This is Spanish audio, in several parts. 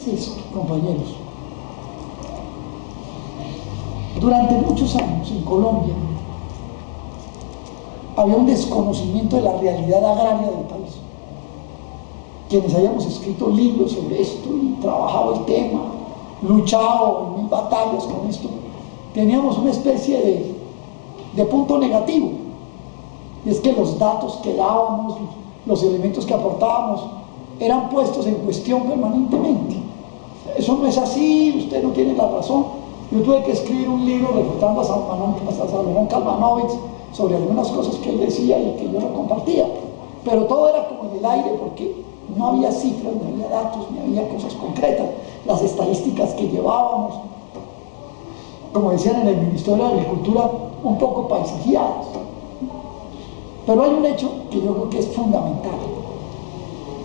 es esto, compañeros. Durante muchos años en Colombia había un desconocimiento de la realidad agraria del país. Quienes habíamos escrito libros sobre esto y trabajado el tema, luchado en mil batallas con esto, teníamos una especie de punto negativo, y es que los datos que dábamos, los elementos que aportábamos, eran puestos en cuestión permanentemente. Eso no es así, usted no tiene la razón. Yo tuve que escribir un libro refutando a Salomón Kalmanovich sobre algunas cosas que él decía y que yo no compartía, pero todo era como en el aire, porque no había cifras, no había datos, ni había cosas concretas. Las estadísticas que llevábamos, como decían en el Ministerio de Agricultura, un poco paisajeadas. Pero hay un hecho que yo creo que es fundamental,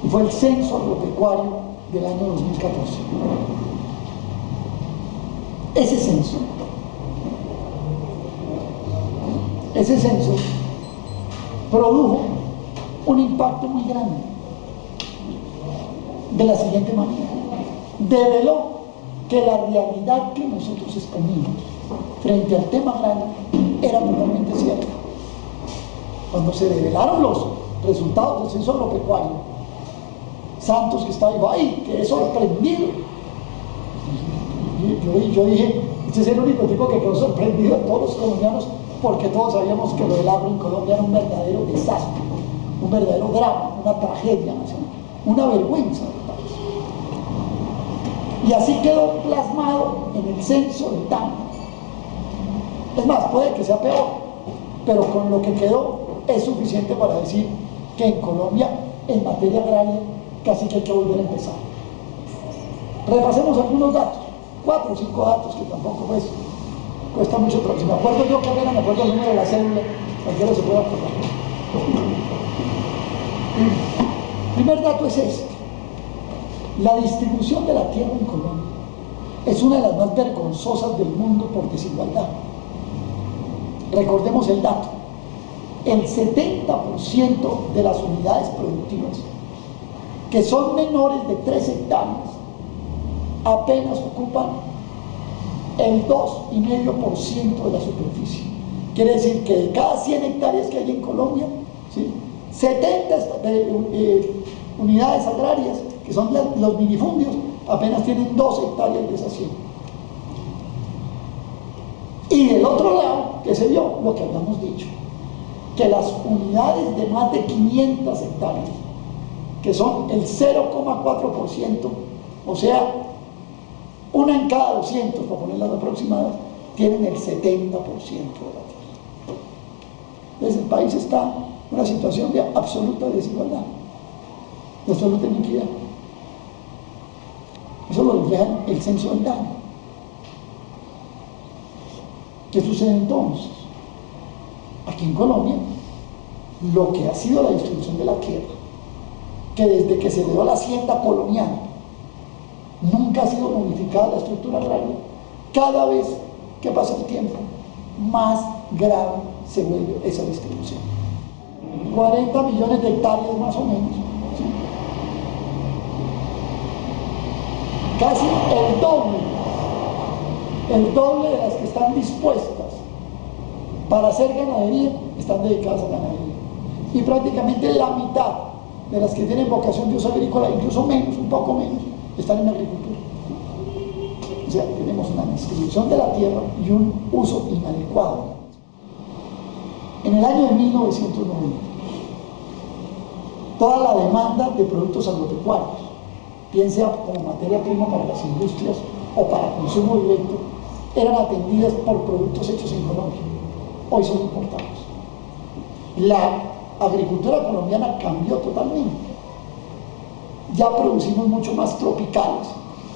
y fue el censo agropecuario del año 2014. Ese censo produjo un impacto muy grande, de la siguiente manera: develó que la realidad que nosotros exponíamos frente al tema agrario era totalmente cierta. Cuando se develaron los resultados del censo agropecuario, Santos, que estaba, dijo: ¡ay, quedé sorprendido! Yo dije: este es el único tipo que quedó sorprendido de todos los colombianos, porque todos sabíamos que lo del agro en Colombia era un verdadero desastre, un verdadero drama, una tragedia nacional, una vergüenza del país. Y así quedó plasmado en el censo del DANE. Es más, puede que sea peor, pero con lo que quedó es suficiente para decir que en Colombia, en materia agraria, casi que hay que volver a empezar. Repasemos algunos datos, 4 o 5 datos, que tampoco pues cuesta mucho, pero si me acuerdo yo, Carrera, me acuerdo el número de la cédula, cualquiera se puede acordar. El primer dato es este: la distribución de la tierra en Colombia es una de las más vergonzosas del mundo por desigualdad. Recordemos el dato: el 70% de las unidades productivas que son menores de 3 hectáreas apenas ocupan el 2,5% de la superficie. Quiere decir que de cada 100 hectáreas que hay en Colombia, ¿sí?, 70 unidades agrarias, que son los minifundios, apenas tienen 2 hectáreas de esas 100. Y del otro lado, que se vio lo que habíamos dicho, que las unidades de más de 500 hectáreas, que son el 0,4%, o sea, una en cada 200, para ponerlas aproximadas, tienen el 70% de la tierra. Entonces el país está en una situación de absoluta desigualdad, de absoluta iniquidad. Eso lo refleja el censo del DANE. ¿Qué sucede entonces? Aquí en Colombia, lo que ha sido la distribución de la tierra, que desde que se dio la hacienda colonial nunca ha sido modificada la estructura agraria, cada vez que pasa el tiempo, más grave se vuelve esa distribución. 40 millones de hectáreas más o menos, ¿sí?, casi el doble de las que están dispuestas para hacer ganadería están dedicadas a ganadería, y prácticamente la mitad de las que tienen vocación de uso agrícola, incluso menos, un poco menos, están en agricultura. O sea, tenemos una distribución de la tierra y un uso inadecuado. En el año de 1990, toda la demanda de productos agropecuarios, bien sea como materia prima para las industrias o para consumo directo, eran atendidas por productos hechos en Colombia. Hoy son importados. La agricultura colombiana cambió totalmente. Ya producimos mucho más tropicales: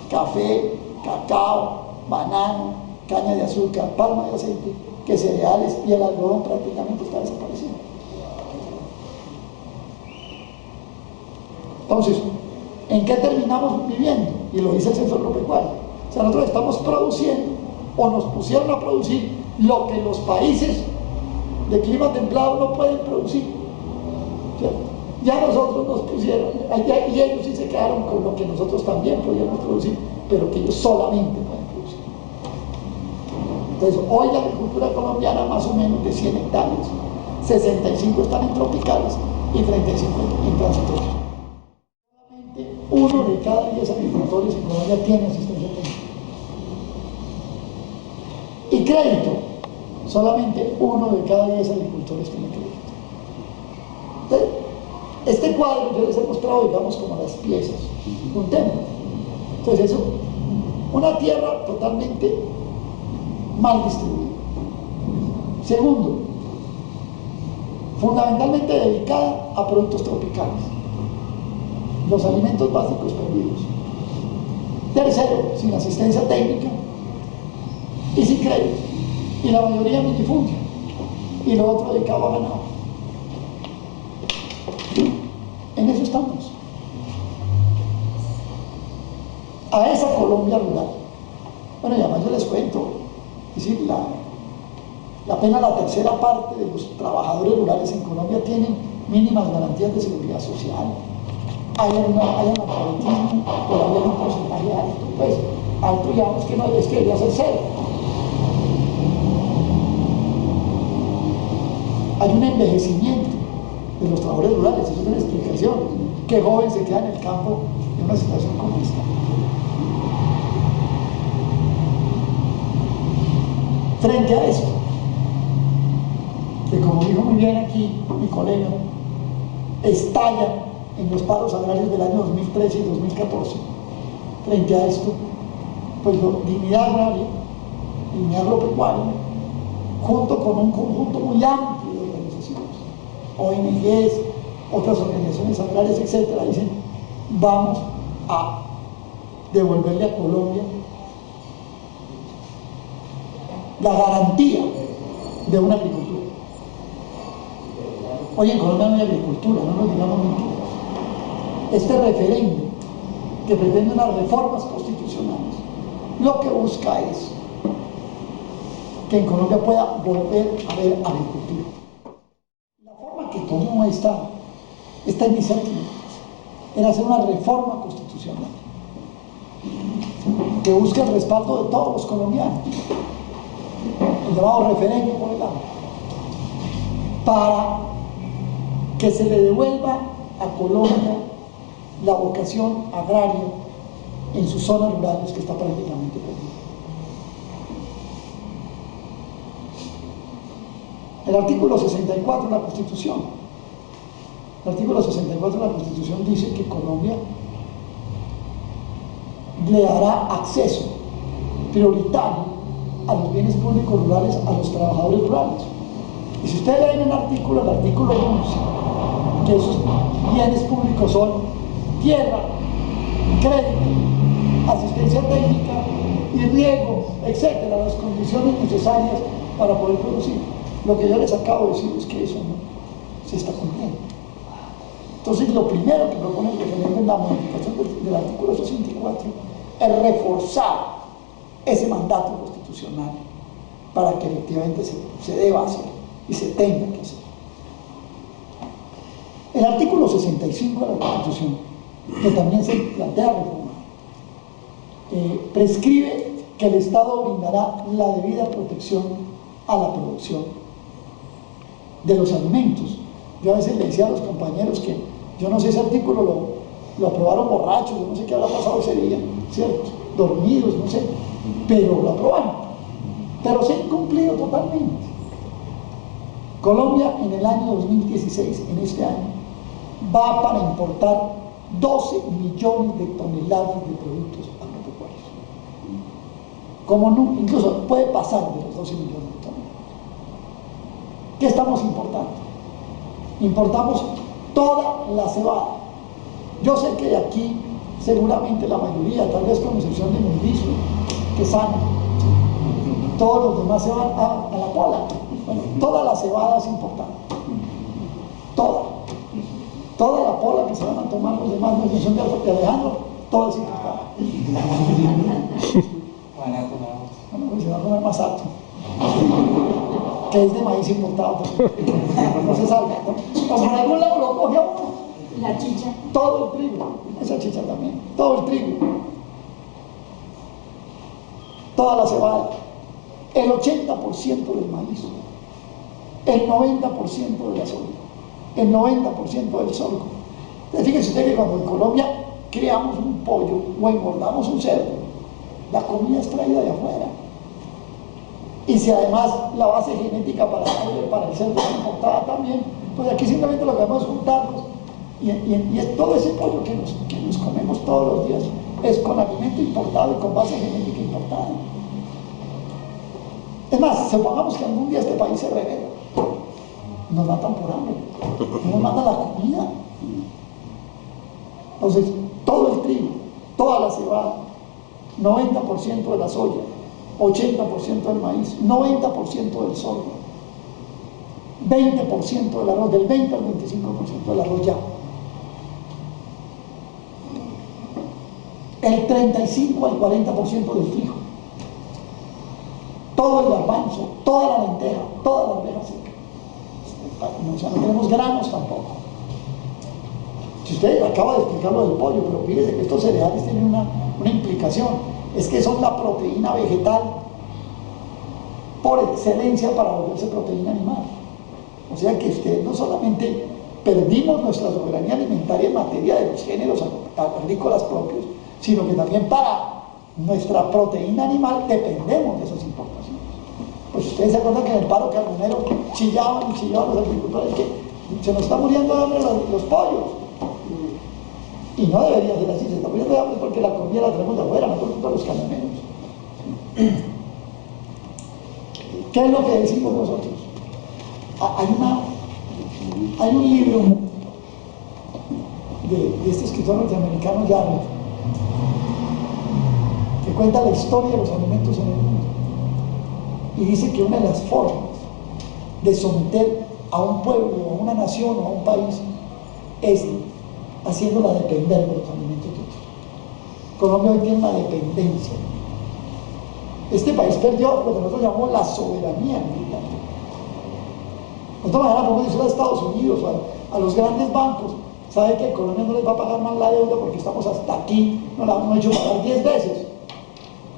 café, cacao, banano, caña de azúcar, palma de aceite, que cereales, y el algodón prácticamente está desapareciendo. Entonces, ¿en qué terminamos viviendo? Y lo dice el censo agropecuario. O sea, nosotros estamos produciendo, o nos pusieron a producir, lo que los países de clima templado no pueden producir, ¿cierto? Ya nosotros nos pusieron, y ellos sí se quedaron con lo que nosotros también podíamos producir, pero que ellos solamente pueden producir. Entonces, hoy la agricultura colombiana más o menos de 100 hectáreas, 65 están en tropicales y 35 en transitorios. Solamente 1 de cada 10 agricultores en Colombia tiene asistencia técnica. Y crédito, solamente 1 de cada 10 agricultores tiene crédito. Entonces, este cuadro yo les he mostrado, digamos, como las piezas, un tema. Entonces, eso, una tierra totalmente mal distribuida. Segundo, fundamentalmente dedicada a productos tropicales, los alimentos básicos perdidos. Tercero, sin asistencia técnica y sin crédito, y la mayoría minifundia, y lo otro dedicado a ganado. En eso estamos. A esa Colombia rural. Bueno, y además yo les cuento, es decir, apenas la tercera parte de los trabajadores rurales en Colombia tienen mínimas garantías de seguridad social. Hay analfabetismo, todavía hay un porcentaje alto, pues alto digamos que no es que debería ser cero. Hay un envejecimiento de los trabajadores rurales, eso es una explicación. ¿Qué joven se queda en el campo en una situación como esta? Frente a esto, que como dijo muy bien aquí mi colega, estalla en los paros agrarios del año 2013 y 2014. Frente a esto, pues dignidad agraria, dignidad agropecuaria, junto con un conjunto muy amplio de organizaciones, ONGs, otras organizaciones agrarias, etcétera, dicen, vamos a devolverle a Colombia la garantía de una agricultura. Hoy en Colombia no hay agricultura, no nos digamos mentiras. Este referéndum, que pretende unas reformas constitucionales, lo que busca es que en Colombia pueda volver a haber agricultura. La forma que tomó esta iniciativa era hacer una reforma constitucional que busque el respaldo de todos los colombianos, el llamado referéndum por el agua, para que se le devuelva a Colombia la vocación agraria en sus zonas rurales, que está prácticamente perdida. El artículo 64 de la Constitución. El artículo 64 de la Constitución dice que Colombia le dará acceso prioritario a los bienes públicos rurales a los trabajadores rurales. Y si ustedes leen el artículo 11, que esos bienes públicos son tierra, crédito, asistencia técnica y riego, etcétera, las condiciones necesarias para poder producir. Lo que yo les acabo de decir es que eso no se está cumpliendo. Entonces, lo primero que propone el referéndum en la modificación del artículo 64 es reforzar ese mandato constitucional para que efectivamente se deba hacer y se tenga que hacer. El artículo 65 de la Constitución, que también se plantea reformar, prescribe que el Estado brindará la debida protección a la producción de los alimentos. Yo a veces le decía a los compañeros que yo no sé, ese artículo lo aprobaron borrachos, yo no sé qué habrá pasado ese día, ¿cierto? Dormidos, no sé, pero lo aprobaron, pero se ha incumplido totalmente. Colombia en el año 2016, en este año, va para importar 12 millones de toneladas de productos agropecuarios. Como no, incluso puede pasar de los 12 millones de toneladas. ¿Qué estamos importando? Importamos toda la cebada. Yo sé que de aquí, seguramente la mayoría, tal vez con excepción de Mundicio, que sana, todos los demás se van a la pola. Bueno, toda la cebada es importante. Toda la pola que se van a tomar los demás, no es mención de Alejandro, todo es importante. Bueno, pues se va a comer más alto, que es de maíz importado, no se salga, ¿no? O por algún lado lo coge a uno. La chicha. Todo el trigo, esa chicha también, todo el trigo, toda la cebada, el 80% del maíz, el 90% de la soya, el 90% del sorgo. Fíjese usted que cuando en Colombia criamos un pollo o engordamos un cerdo, la comida es traída de afuera. Y si además la base genética para el cerdo es importada también, pues aquí simplemente lo que vamos a juntarnos y es todo ese pollo que nos comemos todos los días es con alimento importado y con base genética importada. Es más, supongamos que algún día este país se revela, nos matan por hambre, nos matan la comida. Entonces, todo el trigo, toda la cebada, 90% de la soya, 80% del maíz, 90% del sorgo, 20% del arroz, del 20 al 25% del arroz ya, el 35 al 40% del trigo, todo el garbanzo, toda la lenteja, toda la arveja seca. O sea, no tenemos granos tampoco. Si usted acaba de explicar lo del pollo, pero fíjese que estos cereales tienen una implicación, es que son la proteína vegetal por excelencia para volverse proteína animal. O sea que usted no solamente perdimos nuestra soberanía alimentaria en materia de los géneros agrícolas propios, sino que también para nuestra proteína animal dependemos de esas importaciones. Pues ustedes se acuerdan que en el paro carbonero chillaban los agricultores que se nos está muriendo de hambre los pollos. Y no debería ser así, se está muriendo de hambre porque la comida la traemos de afuera, no por culpa de los camioneros. ¿Qué es lo que decimos nosotros? Hay un libro de este escritor norteamericano, Jarvis, que cuenta la historia de los alimentos en el mundo y dice que una de las formas de someter a un pueblo, a una nación o a un país es haciéndola depender de los alimentos de otros. Colombia hoy tiene una dependencia. Este país perdió lo que nosotros llamamos la soberanía alimentaria. De esta manera podemos decir a Estados Unidos, a los grandes bancos, ¿sabe que Colombia no les va a pagar más la deuda porque estamos hasta aquí, no la hemos hecho pagar 10 veces?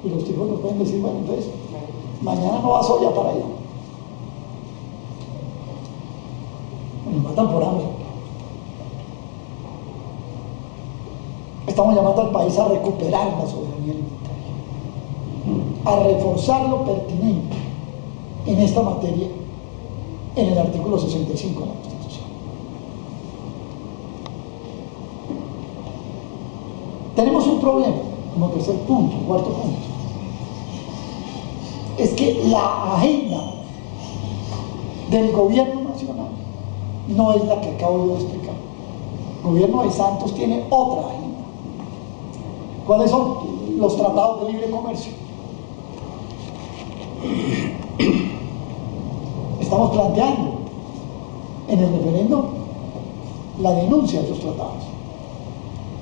Y los tipos nos pueden decir, bueno, entonces, mañana no va soya para allá. Nos matan por hambre. Estamos llamando al país a recuperar la soberanía alimentaria, a reforzar lo pertinente en esta materia en el artículo 65 de la Constitución. Tenemos un problema, como tercer punto, cuarto punto. Es que la agenda del gobierno nacional no es la que acabo de explicar. El gobierno de Santos tiene otra agenda. ¿Cuáles son? Los tratados de libre comercio. Estamos planteando en el referéndum la denuncia de esos tratados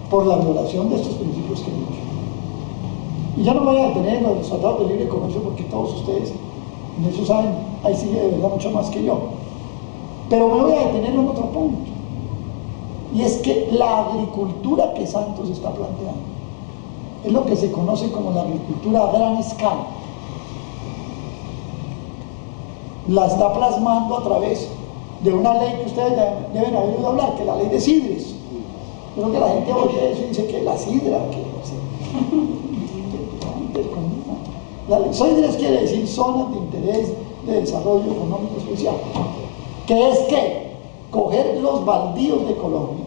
por la violación de estos principios que digo. Y ya no me voy a detener en los tratados de libre comercio porque todos ustedes en eso saben, ahí sigue de verdad mucho más que yo. Pero me voy a detener en otro punto, y es que la agricultura que Santos está planteando es lo que se conoce como la agricultura a gran escala. La está plasmando a través de una ley que ustedes deben haber oído hablar, que es la ley de sidres. Creo que la gente oye eso y dice que la sidra, que sidres quiere decir zonas de interés de desarrollo económico especial, que es que coger los baldíos de Colombia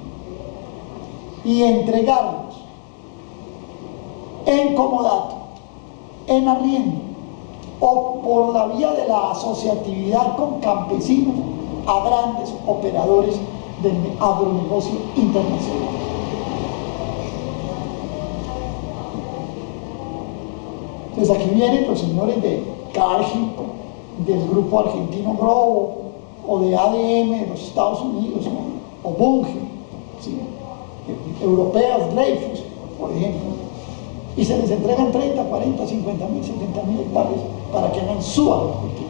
y entregarlos en comodato, en arriendo o por la vía de la asociatividad con campesinos a grandes operadores del agronegocio internacional. Entonces aquí vienen los señores de Cargill, del grupo argentino Globo, o de ADM de los Estados Unidos, o Bunge, ¿sí? Europeas, Dreyfus, por ejemplo, y se les entregan 30, 40, 50 mil, 70 mil hectáreas para que hagan su agricultura,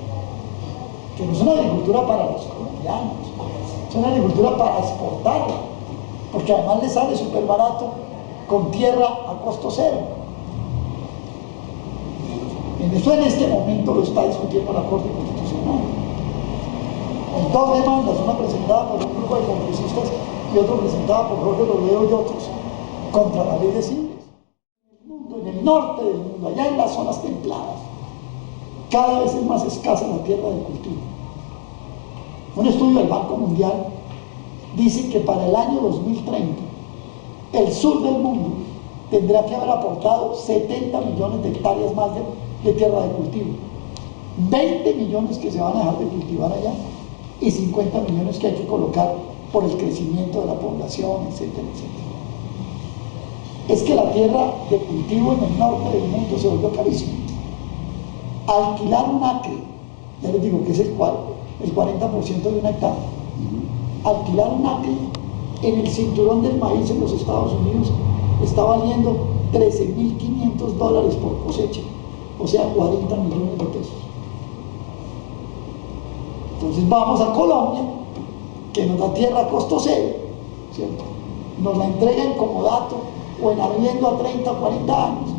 que no es una agricultura para los colombianos, es una agricultura para exportarla. porque además le sale súper barato con tierra a costo cero. Eso en este momento lo está discutiendo la Corte Constitucional. En dos demandas, una presentada por un grupo de congresistas y otra presentada por Jorge Robledo y otros, contra la ley de CIDES. En el norte del mundo, allá en las zonas templadas, cada vez es más escasa la tierra de cultivo. Un estudio del Banco Mundial dice que para el año 2030 el sur del mundo tendrá que haber aportado 70 millones de hectáreas más de tierra de cultivo, 20 millones que se van a dejar de cultivar allá y 50 millones que hay que colocar por el crecimiento de la población, etcétera, etcétera. Es que la tierra de cultivo en el norte del mundo se volvió carísima. Alquilar un acre, ya les digo que es el 40% de una hectárea, alquilar un acre en el cinturón del maíz en los Estados Unidos está valiendo $13.500 por cosecha, o sea, 40 millones de pesos. Entonces vamos a Colombia, que nos da tierra a costo cero, ¿cierto? Nos la entrega en comodato o en arriendo a 30 o 40 años,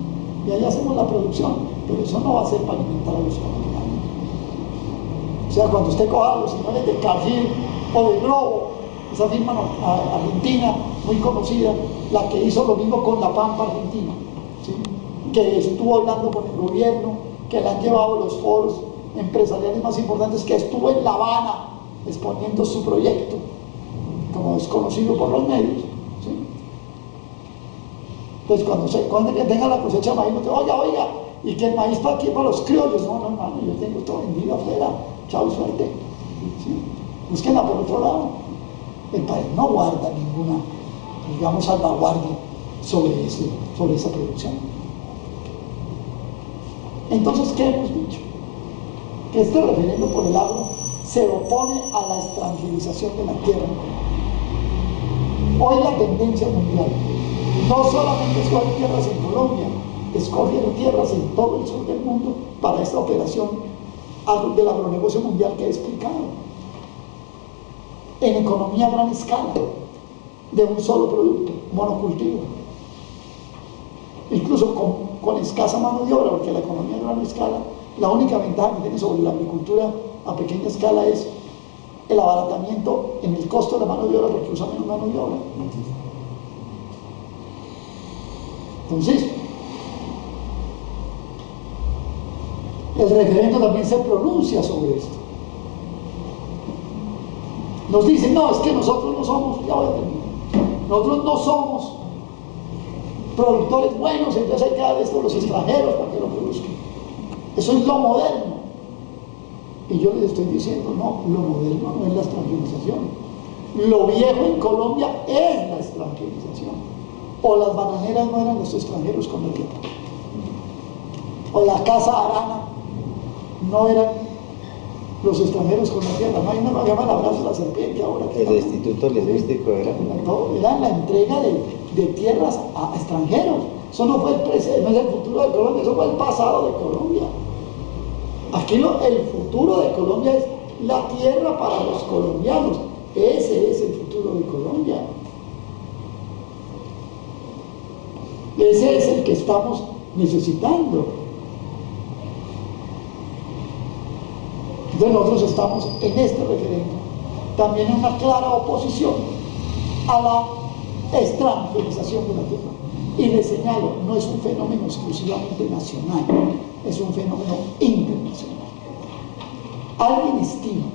y ahí hacemos la producción, pero eso no va a ser para alimentar a los colombianos. O sea, cuando usted coja a los señores de Cargill o de Globo, esa firma argentina muy conocida, la que hizo lo mismo con la Pampa Argentina, ¿sí? Que estuvo hablando con el gobierno, que le han llevado los foros empresariales más importantes, que estuvo en La Habana exponiendo su proyecto, como es conocido por los medios, ¿sí? Pues cuando tenga la cosecha de maíz, no te oiga, y que el maíz para aquí, para los criollos, no, yo tengo todo vendido afuera, chao, suerte, ¿sí? Búsquenla por otro lado. El país no guarda ninguna, digamos, salvaguardia sobre esa producción. Entonces, ¿qué hemos dicho? Que este referendo por el agro se opone a la extranjerización de la tierra. Hoy la tendencia mundial no solamente escoge tierras en Colombia, escogen tierras en todo el sur del mundo para esta operación del agronegocio mundial que he explicado. En economía a gran escala, de un solo producto, monocultivo. Incluso con escasa mano de obra, porque la economía a gran escala, la única ventaja que tiene sobre la agricultura a pequeña escala es el abaratamiento en el costo de la mano de obra, porque usa menos mano de obra. Entonces, el referendo también se pronuncia sobre esto. Nos dicen, no, es que nosotros no somos, ya voy a terminar, nosotros no somos productores buenos, entonces hay que dar esto a los extranjeros para que lo produzcan. Eso es lo moderno. Y yo les estoy diciendo, no, lo moderno no es la extranjerización. Lo viejo en Colombia es la extranjerización. O las bananeras no eran los extranjeros con la tierra. O la casa arana no eran los extranjeros con la tierra. No hay una que llama el abrazo de la serpiente ahora. El instituto lingüístico era la entrega de tierras a extranjeros. Eso no fue el presente, no es el futuro de Colombia, eso fue el pasado de Colombia. Aquí el futuro de Colombia es la tierra para los colombianos. Ese es el futuro de Colombia. Ese es el que estamos necesitando. Entonces nosotros estamos en este referendo también en una clara oposición a la extranjerización de la tierra. Y les señalo, no es un fenómeno exclusivamente nacional, es un fenómeno internacional. Alguien estima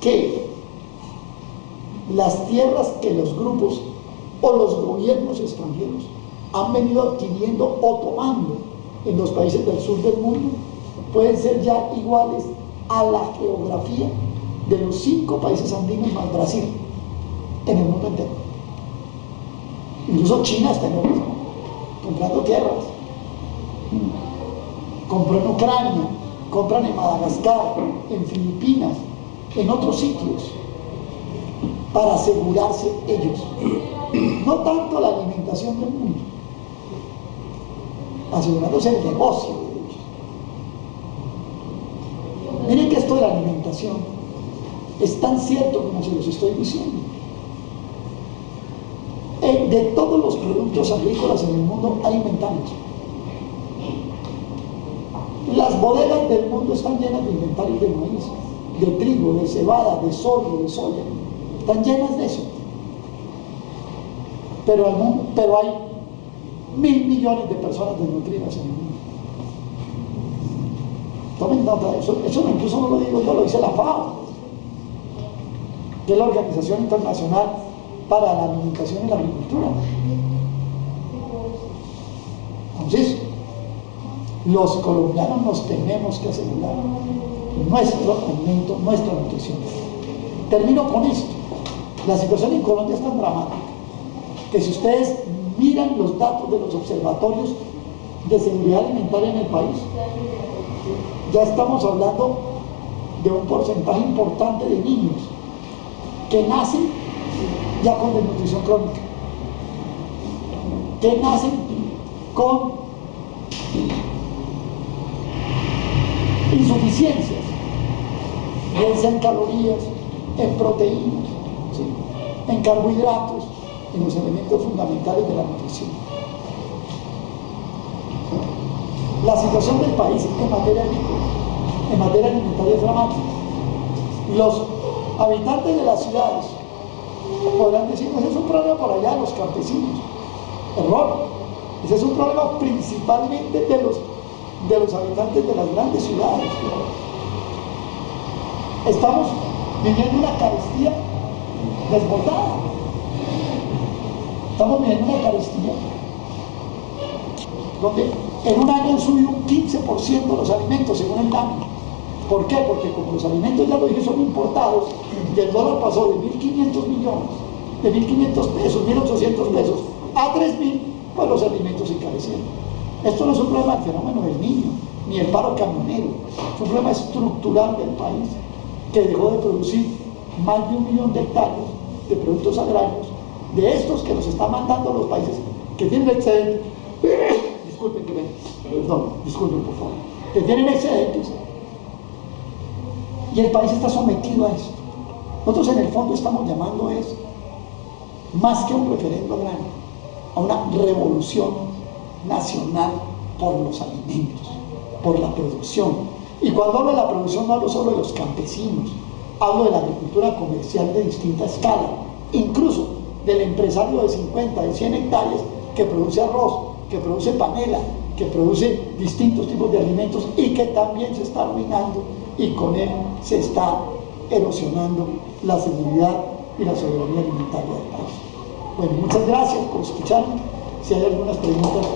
que las tierras que los grupos o los gobiernos extranjeros han venido adquiriendo o tomando en los países del sur del mundo pueden ser ya iguales a la geografía de los 5 países andinos más Brasil en el mundo entero. Incluso China está en lo mismo, comprando tierras. Compró en Ucrania, compran en Madagascar, en Filipinas, en otros sitios, para asegurarse ellos. No tanto la alimentación del mundo, asegurándose el negocio de ellos. Miren que esto de la alimentación es tan cierto como se los estoy diciendo. De todos los productos agrícolas en el mundo hay inventarios. Las bodegas del mundo están llenas de inventarios de maíz, de trigo, de cebada, de sorgo, de soya. Están llenas de eso. Pero hay 1.000 millones de personas desnutridas en el mundo. Tomen nota de eso. Eso incluso no lo digo yo, lo dice la FAO, que es la Organización Internacional para la Alimentación y la Agricultura. Entonces, los colombianos nos tenemos que asegurar nuestro alimento, nuestra nutrición. Termino con esto. La situación en Colombia es tan dramática que si ustedes miran los datos de los observatorios de seguridad alimentaria en el país, ya estamos hablando de un porcentaje importante de niños que nacen ya con desnutrición crónica, que nacen con insuficiencias, bien sea en calorías, en proteínas, ¿sí?, en carbohidratos, en los elementos fundamentales de la nutrición. La situación del país en materia agrícola, en materia alimentaria es dramática. Los habitantes de las ciudades podrán decir, ese es un problema por allá de los campesinos. Error. Ese es un problema principalmente de los habitantes de las grandes ciudades. Estamos viviendo una carestía desbordada. Estamos viviendo una carestía donde en un año han subido un 15% los alimentos según el DANE. ¿Por qué? Porque como los alimentos, ya lo dije, son importados, y el dólar pasó de 1.500 millones, de 1.500 pesos, 1.800 pesos, a 3.000, pues los alimentos se encarecieron. Esto no es un problema del fenómeno del niño, ni el paro camionero, es un problema estructural del país, que dejó de producir más de 1 millón de hectáreas de productos agrarios, de estos que nos están mandando los países que tienen excedentes, disculpen por favor, que tienen excedentes, y el país está sometido a esto. Nosotros en el fondo estamos llamando más que un referendo agrario, a una revolución nacional por los alimentos, por la producción. Y cuando hablo de la producción no hablo solo de los campesinos, hablo de la agricultura comercial de distinta escala, incluso del empresario de 50, de 100 hectáreas que produce arroz, que produce panela, que produce distintos tipos de alimentos y que también se está arruinando, y con él se está erosionando la seguridad y la soberanía alimentaria del país. Bueno, muchas gracias por escucharme. Si hay algunas preguntas,